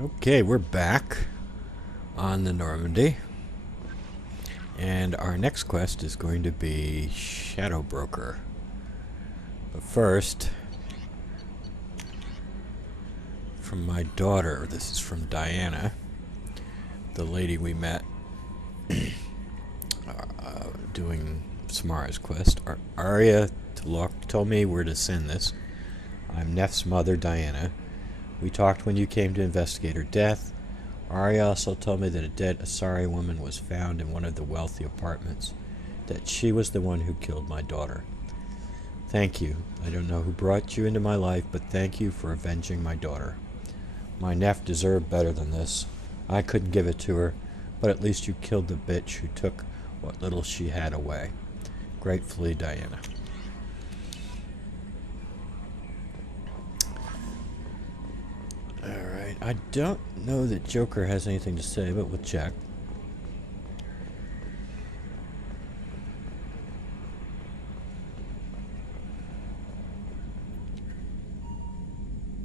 Okay, we're back on the Normandy. And our next quest is going to be Shadow Broker. But first, from my daughter, this is from Diana, the lady we met doing Samara's quest. Arya told me where to send this. I'm Neff's mother, Diana. We talked when you came to investigate her death. Arya also told me that a dead Asari woman was found in one of the wealthy apartments, that she was the one who killed my daughter. Thank you. I don't know who brought you into my life, but thank you for avenging my daughter. My Neff deserved better than this. I couldn't give it to her, but at least you killed the bitch who took what little she had away. Gratefully, Diana. Alright, I don't know that Joker has anything to say, but we'll check.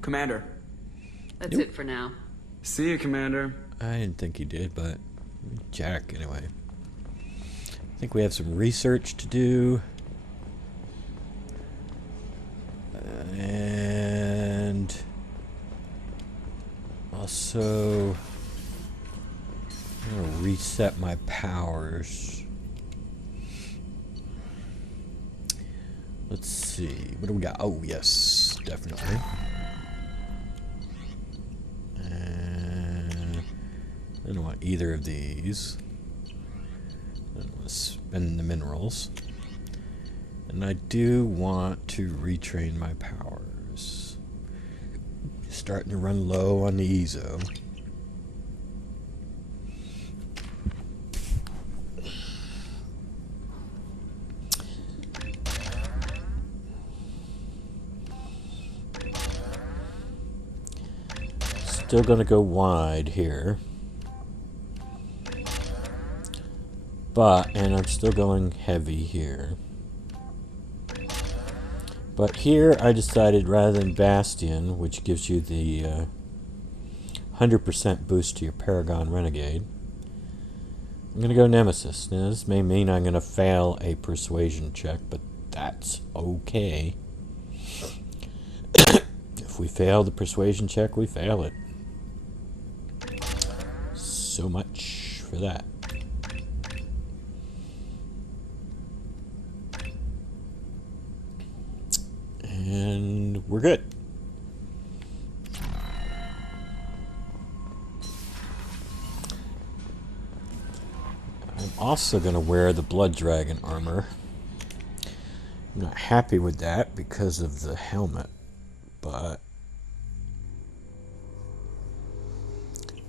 Commander. That's Nope. it for now. See you, Commander. I didn't think he did, but check anyway. I think we have some research to do. And also, I'm going to reset my powers. Let's see. What do we got? Oh, yes, definitely. And I don't want either of these. I don't want to spend the minerals. And I do want to retrain my powers. Starting to run low on the EZO. Still going to go wide here. And I'm still going heavy here. But here I decided, rather than Bastion, which gives you the 100% boost to your Paragon Renegade, I'm going to go Nemesis. Now this may mean I'm going to fail a persuasion check, but that's okay. If we fail the persuasion check, we fail it. So much for that. And we're good. I'm also going to wear the Blood Dragon armor. I'm not happy with that because of the helmet, but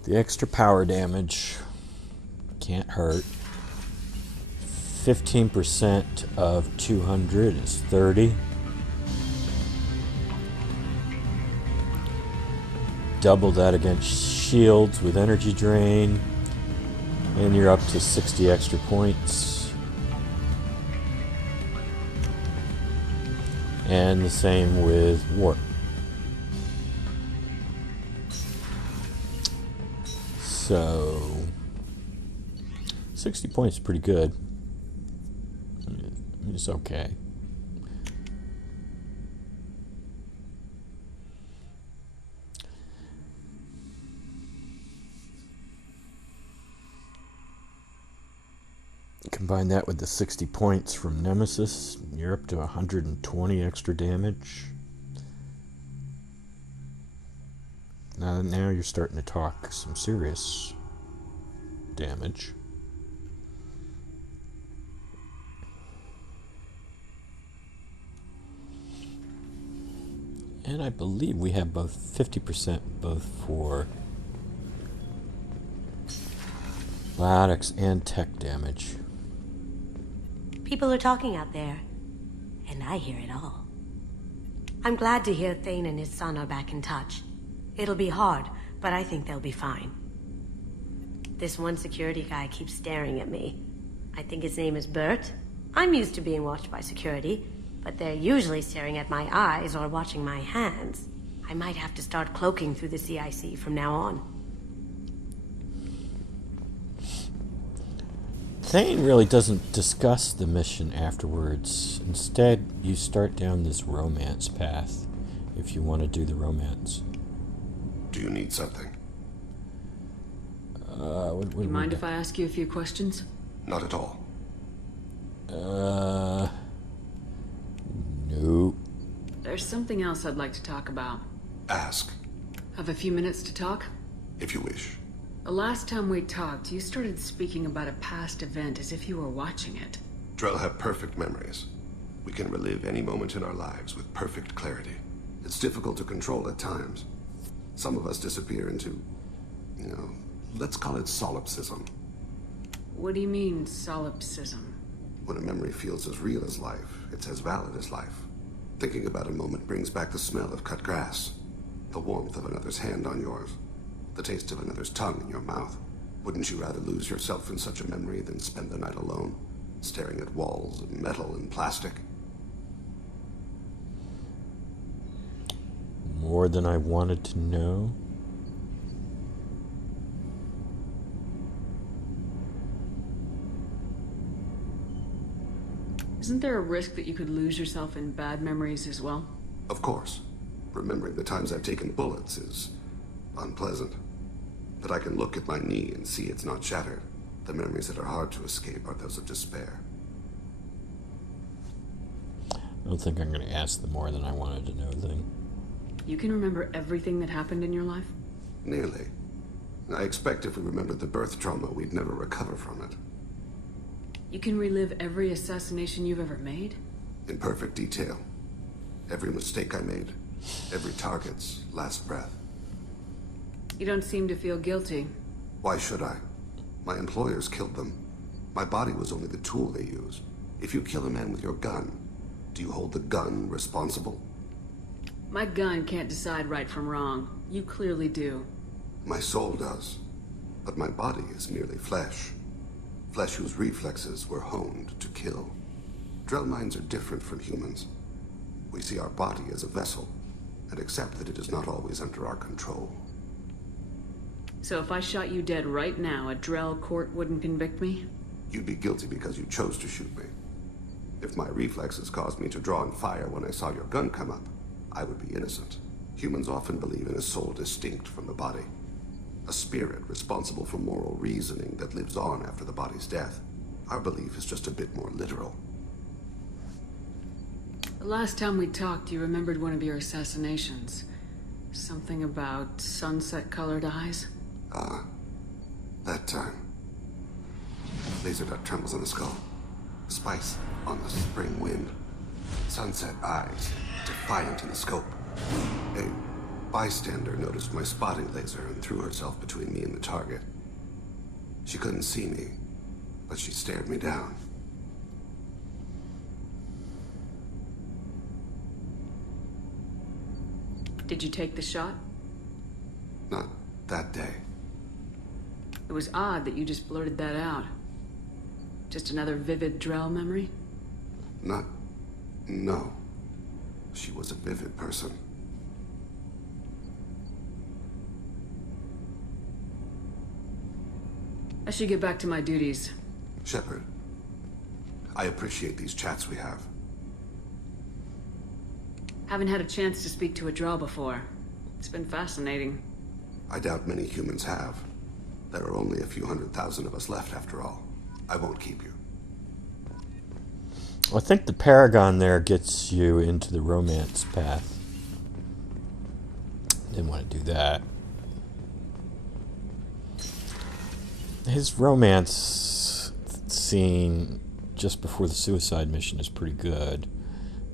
the extra power damage can't hurt. 15% of 200 is 30. Double that against shields with energy drain, and you're up to 60 extra points. And the same with warp. So 60 points is pretty good. It's okay. Combine that with the 60 points from Nemesis, you're up to 120 extra damage. Now you're starting to talk some serious damage. And I believe we have both 50% both for biotics and tech damage. People are talking out there, and I hear it all. I'm glad to hear Thane and his son are back in touch. It'll be hard, but I think they'll be fine. This one security guy keeps staring at me. I think his name is Bert. I'm used to being watched by security, but they're usually staring at my eyes or watching my hands. I might have to start cloaking through the CIC from now on. Thane really doesn't discuss the mission afterwards. Instead, you start down this romance path if you want to do the romance. Do you need something? Do you mind if I ask you a few questions? Not at all. No. There's something else I'd like to talk about. Ask, Have a few minutes to talk? if you wish. The last time we talked, you started speaking about a past event as if you were watching it. Drell have perfect memories. We can relive any moment in our lives with perfect clarity. It's difficult to control at times. Some of us disappear into, let's call it solipsism. What do you mean, solipsism? When a memory feels as real as life, it's as valid as life. Thinking about a moment brings back the smell of cut grass, the warmth of another's hand on yours, the taste of another's tongue in your mouth. Wouldn't you rather lose yourself in such a memory than spend the night alone, staring at walls of metal and plastic? More than I wanted to know. Isn't there a risk that you could lose yourself in bad memories as well? Of course. Remembering the times I've taken bullets is unpleasant. But I can look at my knee and see it's not shattered. The memories that are hard to escape are those of despair. I don't think I'm going to ask the more than I wanted to know thing. You can remember everything that happened in your life? Nearly. I expect if we remembered the birth trauma, we'd never recover from it. You can relive every assassination you've ever made? In perfect detail. Every mistake I made. Every target's last breath. You don't seem to feel guilty. Why should I? My employers killed them. My body was only the tool they used. If you kill a man with your gun, do you hold the gun responsible? My gun can't decide right from wrong. You clearly do. My soul does. But my body is merely flesh. Flesh whose reflexes were honed to kill. Drell minds are different from humans. We see our body as a vessel, and accept that it is not always under our control. So if I shot you dead right now, a Drell court wouldn't convict me? You'd be guilty because you chose to shoot me. If my reflexes caused me to draw and fire when I saw your gun come up, I would be innocent. Humans often believe in a soul distinct from the body. A spirit responsible for moral reasoning that lives on after the body's death. Our belief is just a bit more literal. The last time we talked, you remembered one of your assassinations. Something about sunset-colored eyes? That time. Laser dot trembles on the skull. Spice on the spring wind. Sunset eyes, defiant in the scope. A bystander noticed my spotting laser and threw herself between me and the target. She couldn't see me, but she stared me down. Did you take the shot? Not that day. It was odd that you just blurted that out. Just another vivid Drell memory? No. She was a vivid person. I should get back to my duties. Shepard, I appreciate these chats we have. Haven't had a chance to speak to a Drell before. It's been fascinating. I doubt many humans have. There are only a few 100,000 of us left after all. I won't keep you. I think the Paragon there gets you into the romance path. Didn't want to do that. His romance scene just before the suicide mission is pretty good.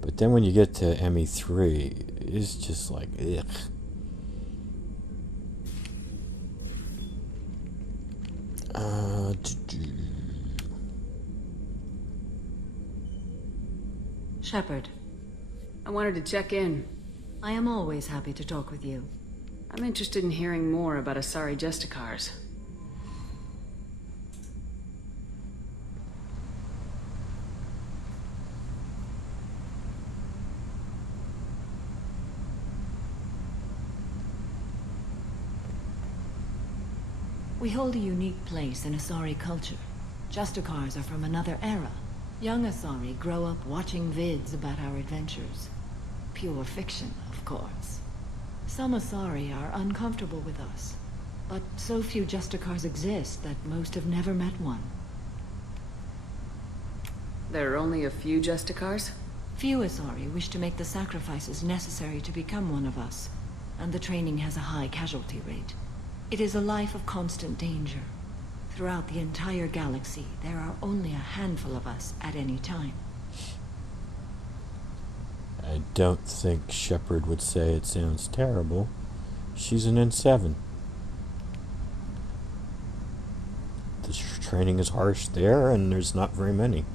But then when you get to ME3, it's just like, ugh. Shepard, I wanted to check in. I am always happy to talk with you. I'm interested in hearing more about Asari Justicars. We hold a unique place in Asari culture. Justicars are from another era. Young Asari grow up watching vids about our adventures. Pure fiction, of course. Some Asari are uncomfortable with us, but so few Justicars exist that most have never met one. There are only a few Justicars? Few Asari wish to make the sacrifices necessary to become one of us, and the training has a high casualty rate. It is a life of constant danger. Throughout the entire galaxy, there are only a handful of us at any time. I don't think Shepard would say it sounds terrible. She's an N7. The training is harsh there, and there's not very many.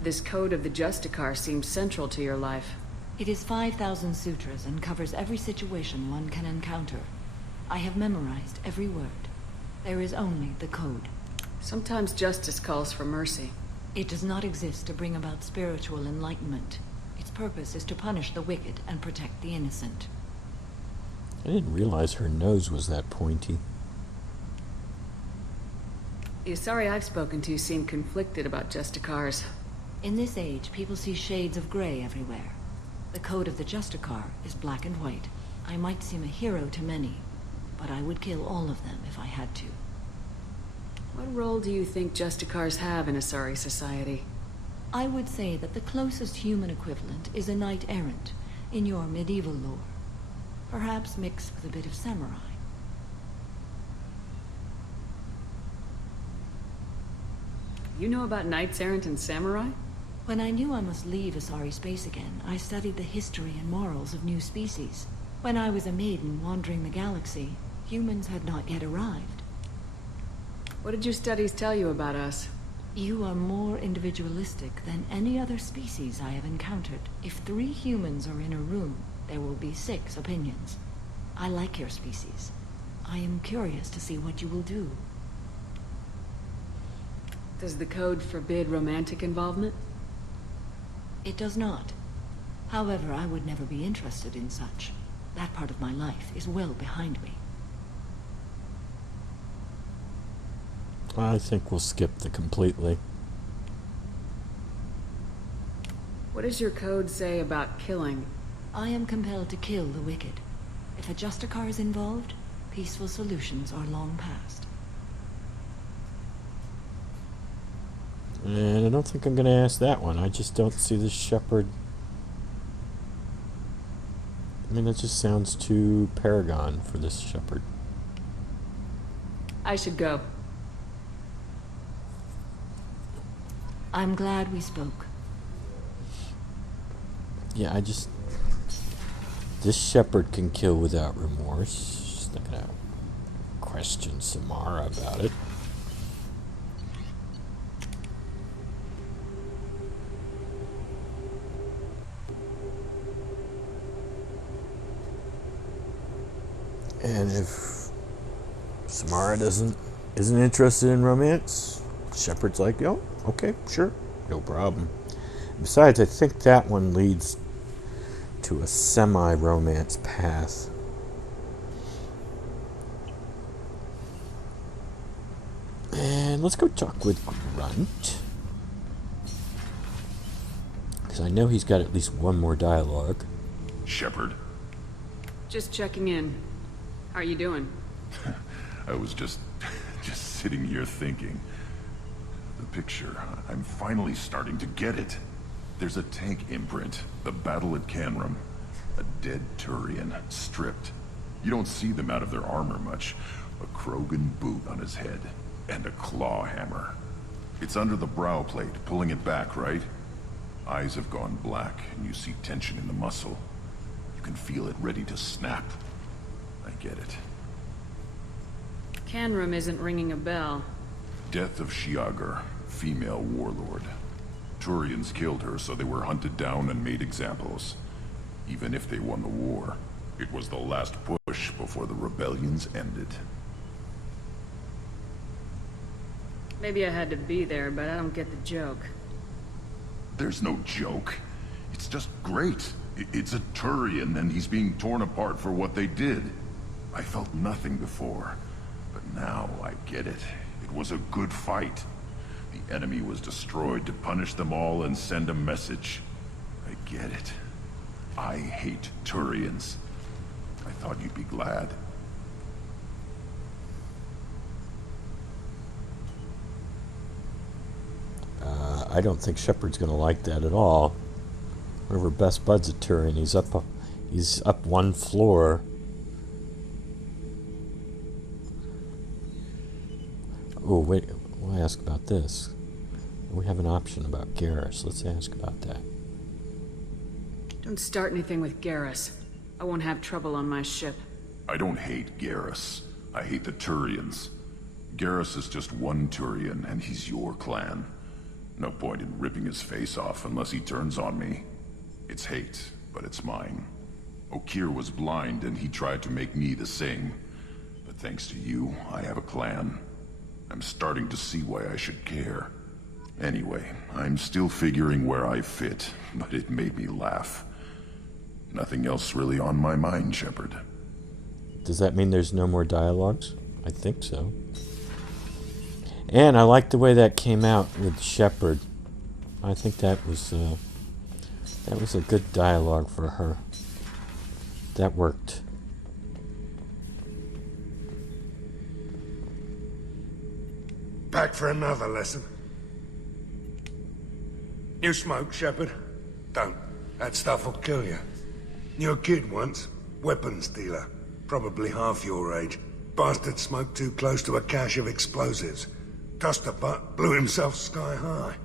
This code of the Justicar seems central to your life. It is 5,000 sutras and covers every situation one can encounter. I have memorized every word. There is only the code. Sometimes justice calls for mercy. It does not exist to bring about spiritual enlightenment. Its purpose is to punish the wicked and protect the innocent. I didn't realize her nose was that pointy. The Asari I've spoken to seem conflicted about Justicars. In this age, people see shades of gray everywhere. The code of the Justicar is black and white. I might seem a hero to many, but I would kill all of them if I had to. What role do you think Justicars have in Asari society? I would say that the closest human equivalent is a knight-errant in your medieval lore. Perhaps mixed with a bit of samurai. You know about knights errant and samurai? When I knew I must leave Asari space again, I studied the history and morals of new species. When I was a maiden wandering the galaxy, humans had not yet arrived. What did your studies tell you about us? You are more individualistic than any other species I have encountered. If 3 humans are in a room, there will be 6 opinions. I like your species. I am curious to see what you will do. Does the code forbid romantic involvement? It does not. However, I would never be interested in such. That part of my life is well behind me. I think we'll skip the completely. What does your code say about killing? I am compelled to kill the wicked. If a Justicar is involved, peaceful solutions are long past. And I don't think I'm going to ask that one. I just don't see the Shepard. I mean, that just sounds too Paragon for this Shepard. I should go. I'm glad we spoke. Yeah, this Shepard can kill without remorse. Just not going to question Samara about it. And if Samara isn't interested in romance, Shepard's like, oh, okay, sure, no problem. Besides, I think that one leads to a semi-romance path. And let's go talk with Grunt. Because I know he's got at least one more dialogue. Shepard. Just checking in. How are you doing? I was just sitting here thinking. The picture, I'm finally starting to get it. There's a tank imprint, the battle at Canrum. A dead Turian, stripped. You don't see them out of their armor much. A Krogan boot on his head, and a claw hammer. It's under the brow plate, pulling it back, right? Eyes have gone black, and you see tension in the muscle. You can feel it ready to snap. I get it. Canrum isn't ringing a bell. Death of Shiagar, female warlord. Turians killed her, so they were hunted down and made examples. Even if they won the war, it was the last push before the rebellions ended. Maybe I had to be there, but I don't get the joke. There's no joke. It's just great. It's a Turian, and he's being torn apart for what they did. I felt nothing before. But now I get it. It was a good fight. The enemy was destroyed to punish them all and send a message. I get it. I hate Turians. I thought you'd be glad. I don't think Shepard's going to like that at all. One of her best buds at Turian. He's up one floor. Oh, wait. We'll ask about this. We have an option about Garrus. Let's ask about that. Don't start anything with Garrus. I won't have trouble on my ship. I don't hate Garrus. I hate the Turians. Garrus is just one Turian, and he's your clan. No point in ripping his face off unless he turns on me. It's hate, but it's mine. Okeer was blind, and he tried to make me the same. But thanks to you, I have a clan. I'm starting to see why I should care. Anyway, I'm still figuring where I fit, but it made me laugh. Nothing else really on my mind, Shepard. Does that mean there's no more dialogues? I think so. And I like the way that came out with Shepard. I think that was a good dialogue for her. That worked. Back for another lesson. You smoke, Shepard? Don't. That stuff will kill you. You're a kid once. Weapons dealer. Probably half your age. Bastard smoked too close to a cache of explosives. Tossed a butt, blew himself sky high.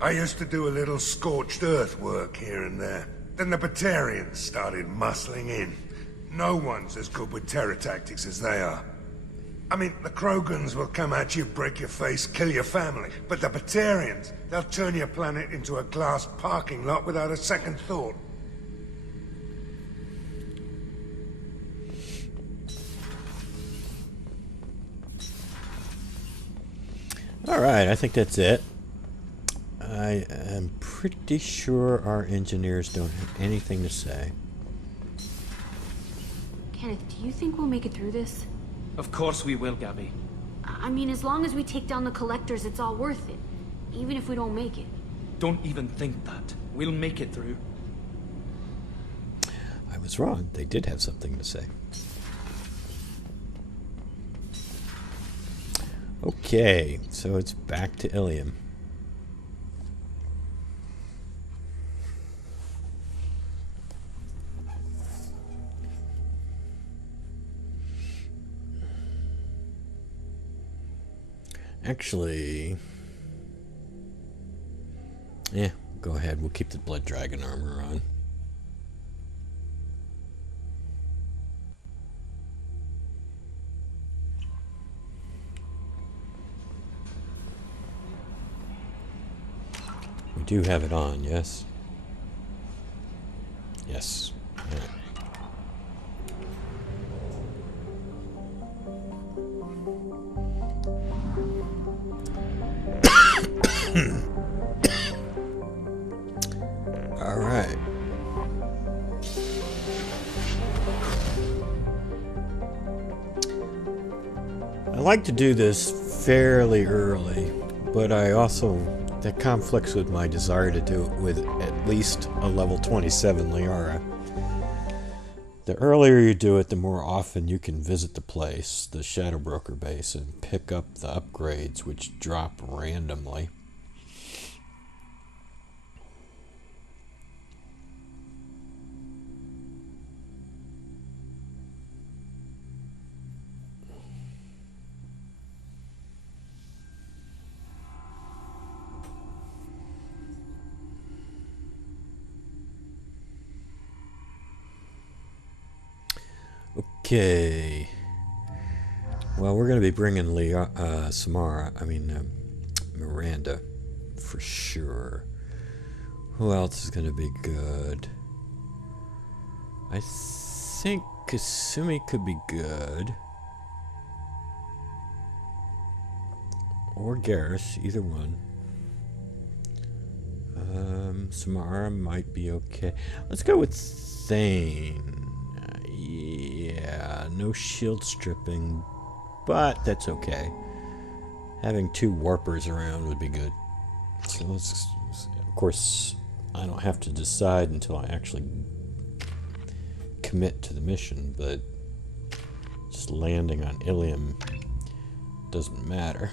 I used to do a little scorched earth work here and there. Then the Batarians started muscling in. No one's as good with terror tactics as they are. I mean, the Krogans will come at you, break your face, kill your family. But the Batarians, they'll turn your planet into a glass parking lot without a second thought. Alright, I think that's it. I am pretty sure our engineers don't have anything to say. Kenneth, do you think we'll make it through this? Of course we will, Gabby. I mean, as long as we take down the collectors, it's all worth it. Even if we don't make it. Don't even think that. We'll make it through. I was wrong. They did have something to say. Okay, so it's back to Illium. Actually, yeah, go ahead. We'll keep the Blood Dragon armor on. We do have it on, yes? Yes. All right. All right. I like to do this fairly early, but I also, that conflicts with my desire to do it with at least a level 27 Liara. The earlier you do it, the more often you can visit the place, the Shadow Broker base, and pick up the upgrades which drop randomly. Okay. Well, we're going to be bringing Miranda, for sure. Who else is going to be good? I think Kasumi could be good. Or Garrus, either one. Samara might be okay. Let's go with Thane. Yeah, no shield stripping, but that's okay. Having 2 warpers around would be good. So let's, of course, I don't have to decide until I actually commit to the mission, but just landing on Illium doesn't matter.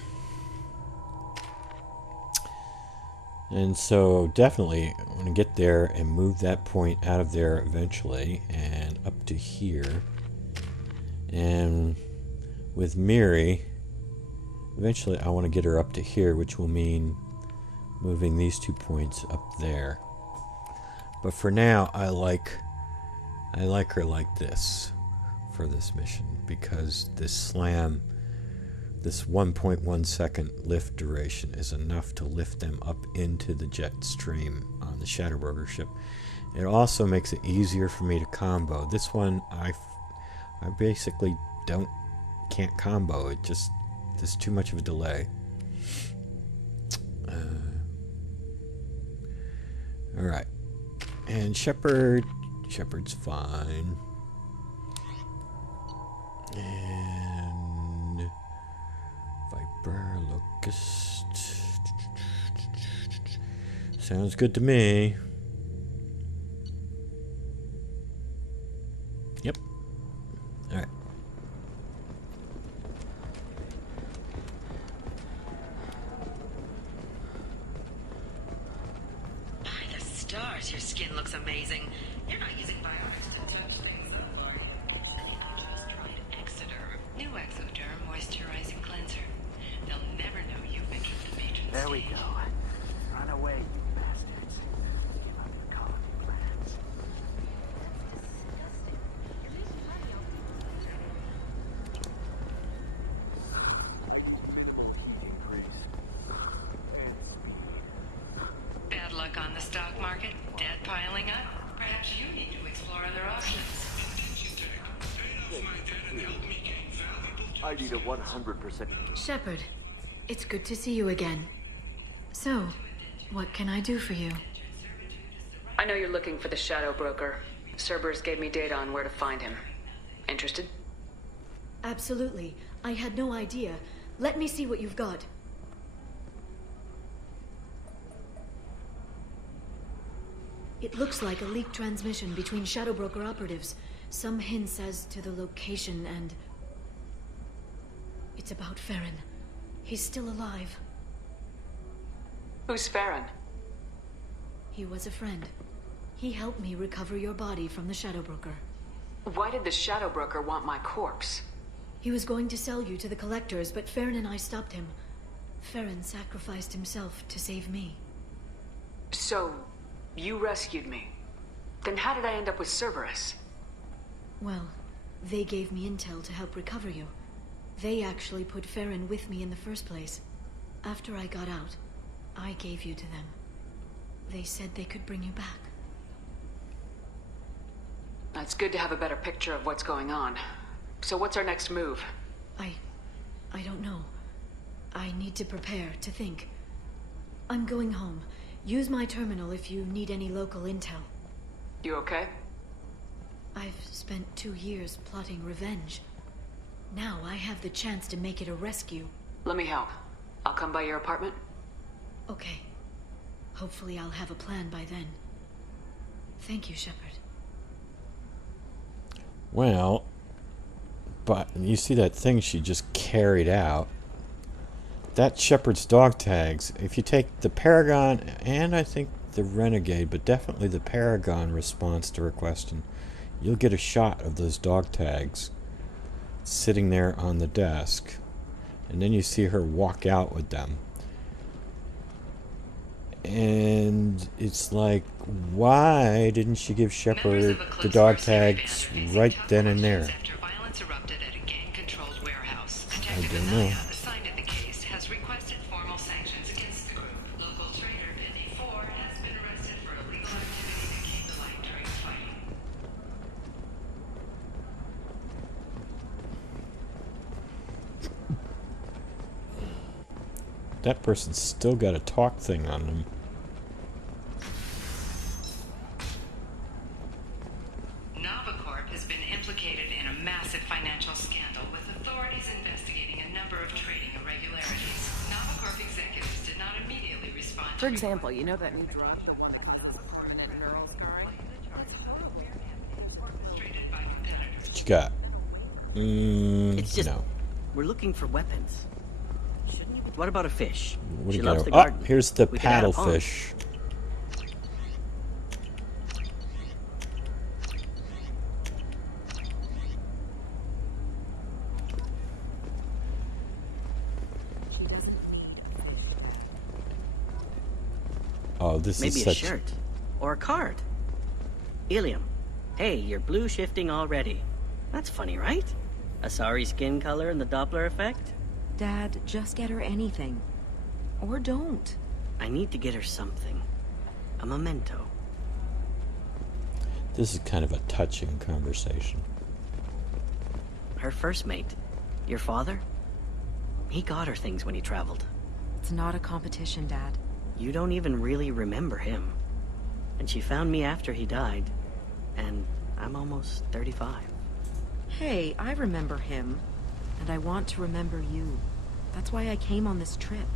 And so definitely I want to get there and move that point out of there eventually and up to here. And with Miri, eventually I want to get her up to here, which will mean moving these 2 points up there. But for now, I like her like this for this mission, because this slam, this 1.1 second lift duration is enough to lift them up into the jet stream on the Shadowbroker ship. It also makes it easier for me to combo. This one, I basically can't combo. It just, there's too much of a delay. Alright. And Shepard's fine. And Viper, Locust. Sounds good to me. Yep. Alright. By the stars, your skin looks amazing. You're not using biotics to touch things up, are you? I just tried Exoderm. New Exoderm moisturizing cleanser. They'll never know you've been to the patron. There we go. Run away, you bastards. Give up your colony plans. Bad luck on the stock market? Debt piling up? Perhaps you need to explore other options. I need a 100%. Shepard, it's good to see you again. So, what can I do for you? I know you're looking for the Shadowbroker. Cerberus gave me data on where to find him. Interested? Absolutely. I had no idea. Let me see what you've got. It looks like a leaked transmission between Shadowbroker operatives. Some hints as to the location and... It's about Farron. He's still alive. Who's Farron? He was a friend. He helped me recover your body from the Shadowbroker. Why did the Shadowbroker want my corpse? He was going to sell you to the Collectors, but Farron and I stopped him. Farron sacrificed himself to save me. So, you rescued me. Then how did I end up with Cerberus? Well, they gave me intel to help recover you. They actually put Farron with me in the first place. After I got out, I gave you to them. They said they could bring you back. It's good to have a better picture of what's going on. So what's our next move? I don't know. I need to prepare, to think. I'm going home. Use my terminal if you need any local intel. You okay? I've spent 2 years plotting revenge. Now I have the chance to make it a rescue. Let me help. I'll come by your apartment. Okay. Hopefully I'll have a plan by then. Thank you, Shepard. Well, but you see that thing she just carried out. That's Shepard's dog tags. If you take the Paragon and I think the Renegade, but definitely the Paragon response to her question, you'll get a shot of those dog tags sitting there on the desk. And then you see her walk out with them. And it's like, why didn't she give Shepard the dog tags right then and there? I don't know. That person's still got a talk thing on them. massive financial scandal with authorities investigating a number of trading irregularities. Novacorp executives did not immediately respond. For example, you know that new drug, the one that has permanent neural scarring? What you got? It's just, no. We're looking for weapons. Shouldn't you be? What about a fish? What do She you loves got? the garden. Oh, here's the We could add a pond. paddlefish. Oh, this Maybe is a such... shirt. Or a card. Illium. Hey, you're blue shifting already. That's funny, right? A sorry skin color and the Doppler effect? Dad, just get her anything. Or don't. I need to get her something. A memento. This is kind of a touching conversation. Her first mate. Your father? He got her things when he traveled. It's not a competition, Dad. You don't even really remember him. And she found me after he died. And I'm almost 35. Hey, I remember him. And I want to remember you. That's why I came on this trip.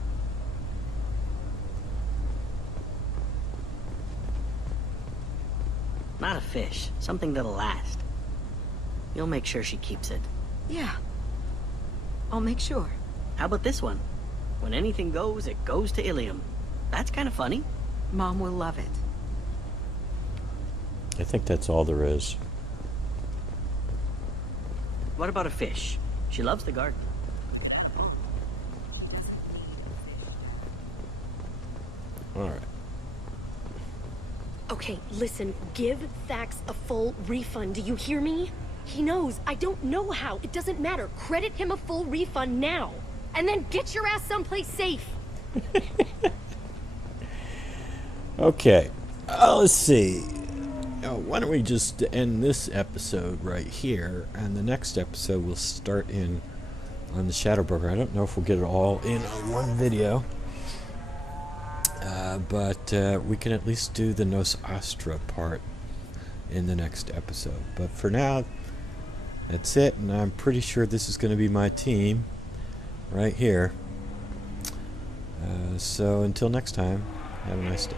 Not a fish. Something that'll last. You'll make sure she keeps it. Yeah. I'll make sure. How about this one? When anything goes, it goes to Illium. That's kind of funny. Mom will love it. I think that's all there is. What about a fish? She loves the garden. Alright. Okay, listen, give Thax a full refund, do you hear me? He knows, I don't know how, it doesn't matter. Credit him a full refund now. And then get your ass someplace safe. Okay. Let's see. Why don't we just end this episode right here, and the next episode we'll start in on the Shadow Broker. I don't know if we'll get it all in on one video, but we can at least do the Nos Astra part in the next episode. But for now, that's it, and I'm pretty sure this is going to be my team right here. So until next time, have a nice day.